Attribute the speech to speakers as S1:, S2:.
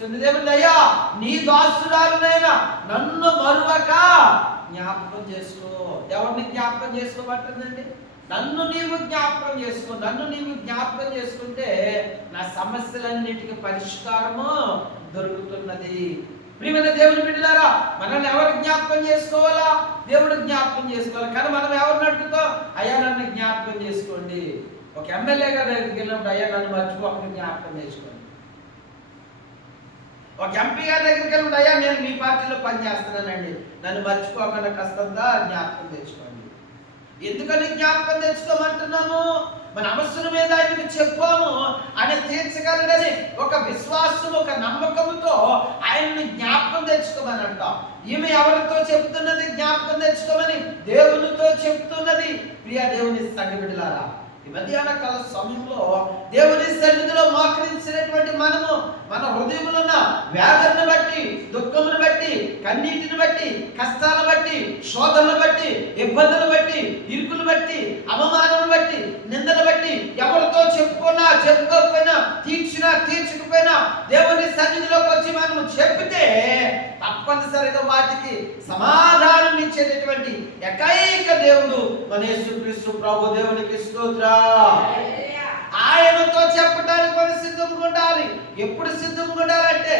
S1: దేవుని అయ్యా నీ దాసురాలునైనా నన్ను మరువక జ్ఞాపకం చేసుకో. ఎవరిని జ్ఞాపకం చేసుకోబట్టిందండి నన్ను నీవు జ్ఞాపకం చేసుకో. నన్ను నీవు జ్ఞాపకం చేసుకుంటే నా సమస్యలన్నిటికీ పరిష్కారము దొరుకుతున్నది. ప్రియమైన దేవుని బిడ్డలారా మనల్ని ఎవరు జ్ఞాపకం చేసుకోవాలా? దేవుడు జ్ఞాపకం చేసుకోవాలి. కానీ మనం ఎవరిని అడుగుతాం? అయ్యా నన్ను జ్ఞాపకం చేసుకోండి. ఒక ఎమ్మెల్యే గారి దగ్గరికి వెళ్ళినప్పుడు అయ్యా నన్ను మర్చిపోకుండా జ్ఞాపకం చేసుకోండి. ఒక ఎంపీ గారి దగ్గరికి వెళ్ళి అయ్యా నేను మీ పార్టీలో పనిచేస్తున్నానండి. నన్ను మర్చిపోకుండా కష్టంగా జ్ఞాపకం తెచ్చుకోండి. ఎందుకని జ్ఞాపకం తెచ్చుకోమంటున్నాము? మన అవసరం మీద ఆయనకు చెప్పాము. ఆయన తీర్చగలడని ఒక విశ్వాసం ఒక నమ్మకంతో ఆయన్ని జ్ఞాపకం తెచ్చుకోమని అంటాం. ఈమె ఎవరితో చెప్తున్నది జ్ఞాపకం తెచ్చుకోమని దేవునితో చెప్తున్నది. ప్రియ దేవుని సంగ బిడ్డలారా ఈ మధ్యాహ్న కాల సమయంలో దేవుని సన్నిధిలో మోకరించినటువంటి మనము మన హృదయంలో ఉన్న వేదనను బట్టి దుఃఖమును బట్టి కన్నీటిని బట్టి కష్టాలను బట్టి శోధనలు బట్టి ఇబ్బందులు బట్టి ఇరుకులు బట్టి అవమానం బట్టి నిందలు బట్టి ఎవరితో చెప్పుకున్నా చెప్పుకోకపోయినా తీర్చినా తీర్చకపోయినా దేవుని సన్నిధిలోకి వచ్చి మనము చెప్పితే తప్పనిసరిగా వాటికి సమాధానం ఇచ్చేటటువంటి ఏకైక దేవుడు మనేసు క్రీస్తు ప్రభు దేవునికి స్తోత్ర ఆయనతో చెప్పడానికి మనం సిద్ధంగా ఉండాలి ఎప్పుడు సిద్ధంగా ఉండాలంటే